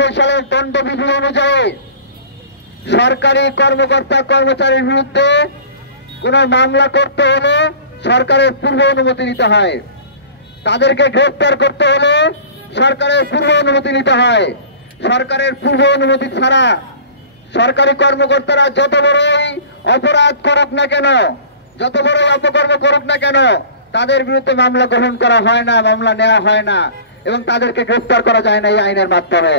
2090 সালের দণ্ডবিধি অনুযায়ী সরকারি কর্মকর্তা কর্মচারীর বিরুদ্ধে কোন মামলা করতে হলে সরকারের পূর্ব অনুমতি নিতে হয়, তাদেরকে গ্রেফতার করতে হলে সরকারের পূর্ব অনুমতি নিতে হয়। সরকারের পূর্ব অনুমতি ছাড়া সরকারি কর্মকর্তারা যত বড়ই অপরাধ করুক না কেন, যত বড়ই অপকর্ম করুক না কেন, তাদের বিরুদ্ধে মামলা গ্রহণ করা হয় না, মামলা নেওয়া হয় না এবং তাদেরকে গ্রেফতার করা যায় না এই আইনের মাধ্যমে।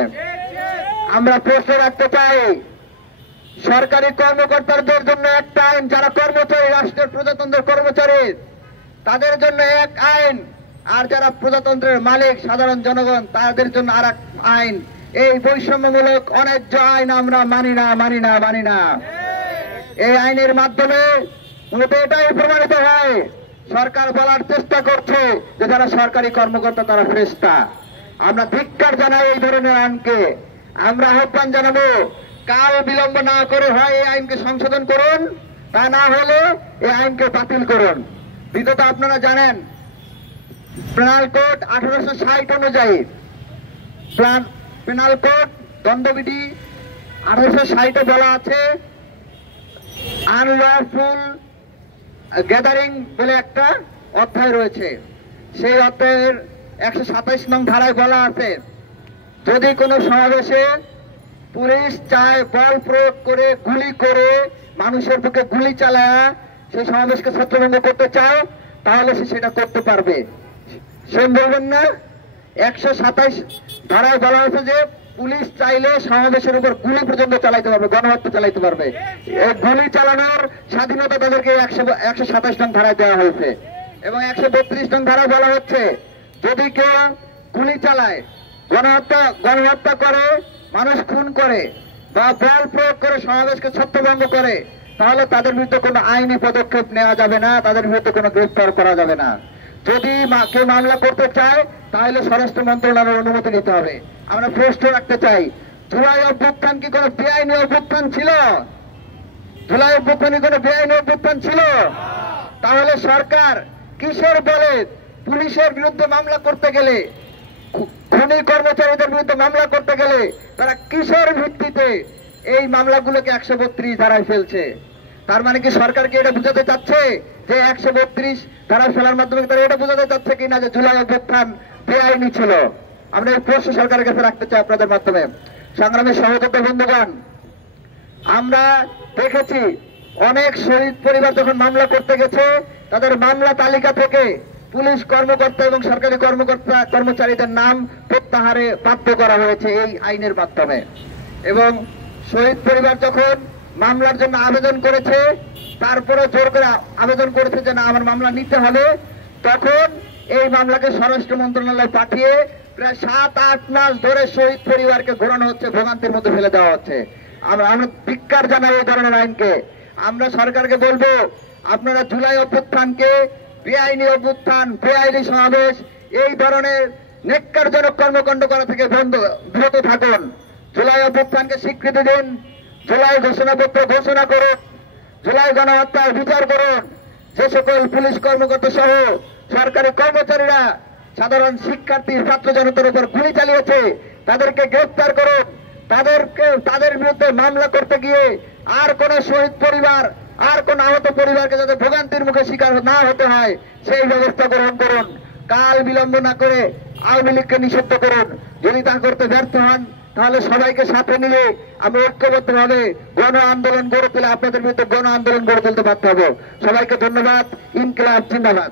আমরা প্রশ্ন রাখতে চাই, সরকারি কর্মকর্তাদের জন্য একটা আইন, যারা কর্মচারী, রাষ্ট্রের প্রজাতন্ত্রের কর্মচারী তাদের জন্য এক আইন, আর যারা প্রজাতন্ত্রের মালিক সাধারণ জনগণ তাদের জন্য আর এক আইন। এই বৈষম্যমূলক অন্যায্য আইন আমরা মানি না, মানি না, মানি না। এই আইনের মাধ্যমে মূলত এটাই প্রমাণিত হয়, সরকার বলার চেষ্টা করছে যে যারা সরকারি কর্মকর্তা তারা ফেরেশতা। আমরা ধিক্কার জানাই এই ধরনের আইনকে। আমরা আহ্বান জানাবো, কাল বিলম্ব না করে হয় এই আইনকে সংশোধন করুন, তা না হলে এই আইনকে বাতিল করুন। বিগত আপনারা জানেন পেনাল কোড 1860 অনুযায়ী, পেনাল কোড দণ্ডবিধি 1860 বলা আছে আনলফুল গ্যাদারিং বলে একটা অধ্যায় রয়েছে। সেই অধ্যায়ের 127 নং ধারায় বলা আছে, যদি কোনো সমাবেশে পুলিশ চায় বল প্রয়োগ করে, গুলি করে, মানুষের বুকে গুলি চালায় সেই সমাবেশকে ছত্রভঙ্গ করতে চায়, তাহলে সে সেটা করতে পারবে। সে বলবেন না 127 ধারায় বলা হয়েছে যে পুলিশ চাইলে সমাবেশের উপর গুলি পর্যন্ত চালাইতে পারবে, গণহত্যা চালাইতে পারবে। এই গুলি চালানোর স্বাধীনতা তাদেরকে 127 নং ধারায় দেওয়া হয়েছে। এবং 132 নং ধারায় বলা হচ্ছে, যদি কেউ গুলি চালায়, গণহত্যা করে, মানুষ খুন করে বা বল প্রয়োগ করে সমাবেশকে ছত্রভঙ্গ করে, তাহলে তাদের বিরুদ্ধে কোনো আইনি পদক্ষেপ নেওয়া যাবে না, তাদের বিরুদ্ধে কোনো গ্রেফতার করা যাবে না। যদি কেউ মামলা করতে চায় তাহলে স্বরাষ্ট্র মন্ত্রণালয়ের অনুমতি নিতে হবে। আমরা প্রশ্ন রাখতে চাই, জুলাই অভ্যুত্থান কি কোনো বেআইনি অভ্যুত্থান ছিল? জুলাই অভ্যুত্থান কোনো বেআইনি অভ্যুত্থান ছিল? তাহলে সরকার কিসের বলে পুলিশের বিরুদ্ধে মামলা করতে গেলে, খুনি কর্মচারীদের বিরুদ্ধে মামলা করতে গেলে তারা কিসের ভিত্তিতে এই মামলাগুলোকে 132 ধারায় ফেলছে? তার মানে কি সরকারকে এটা বুঝাতে চাচ্ছে যে 132 ধারায় ফেলার মাধ্যমে তারা এটা বোঝাতে চাচ্ছে কিনা যে জুলাই অভ্যুত্থান বেআইনি ছিল? আমরা এই প্রশ্ন সরকারের কাছে রাখতে চাই আপনাদের মাধ্যমে। সংগ্রামী সহযোদ্ধা বন্ধুগণ, আমরা দেখেছি অনেক শহীদ পরিবার যখন মামলা করতে গেছে, তাদের মামলা তালিকা থেকে পুলিশ কর্মকর্তা এবং সরকারি কর্মচারীদের নাম প্রত্যাহারে বাধ্য করা হয়েছে এই আইনের মাধ্যমে। এবং শহীদ পরিবার যখন মামলার জন্য আবেদন করেছে, তারপরে জোর করে আবেদন করেছে যে না আমার মামলা নিতে হবে, তখন এই মামলাকে স্বরাষ্ট্র মন্ত্রণালয়ে পাঠিয়ে প্রায় 7-8 মাস ধরে শহীদ পরিবারকে ঘোরানো হচ্ছে, ভোগান্তির মধ্যে ফেলে দেওয়া হচ্ছে। আমরা ধিক্কার জানাই এই ধরনের আইনকে। আমরা সরকারকে বলবো, আপনারা জুলাই অভ্যুত্থানকে বেআইনি অভ্যুত্থান, বেআইনি সমাবেশ, এই ধরনের নেক্কারজনক কর্মকাণ্ড করা থেকে বিরত থাকুন। জুলাই অভ্যুত্থানকে স্বীকৃতি দিন, জুলাই ঘোষণাপত্র ঘোষণা করুন, জুলাই গণহত্যার বিচার করুন। যে সকল পুলিশ কর্মকর্তা সহ সরকারি কর্মচারীরা সাধারণ শিক্ষার্থী ছাত্র জনতার উপর গুলি চালিয়েছে তাদেরকে গ্রেফতার করুন। তাদের বিরুদ্ধে মামলা করতে গিয়ে আর কোন শহীদ পরিবার, আর কোন আহত পরিবারকে যাতে ভোগান্তির মুখে শিকার না হতে হয় সেই ব্যবস্থা গ্রহণ করুন। কাল বিলম্ব না করে আওয়ামী লীগকে নিষিদ্ধ করুন। যদি তা করতে ব্যর্থ হন তাহলে সবাইকে সাথে নিয়ে আমরা ঐক্যবদ্ধভাবে গণ আন্দোলন গড়ে তুলে আপনাদের বিরুদ্ধে গণ আন্দোলন গড়ে তুলতে বাধ্য হব। সবাইকে ধন্যবাদ। ইনকিলাব জিন্দাবাদ।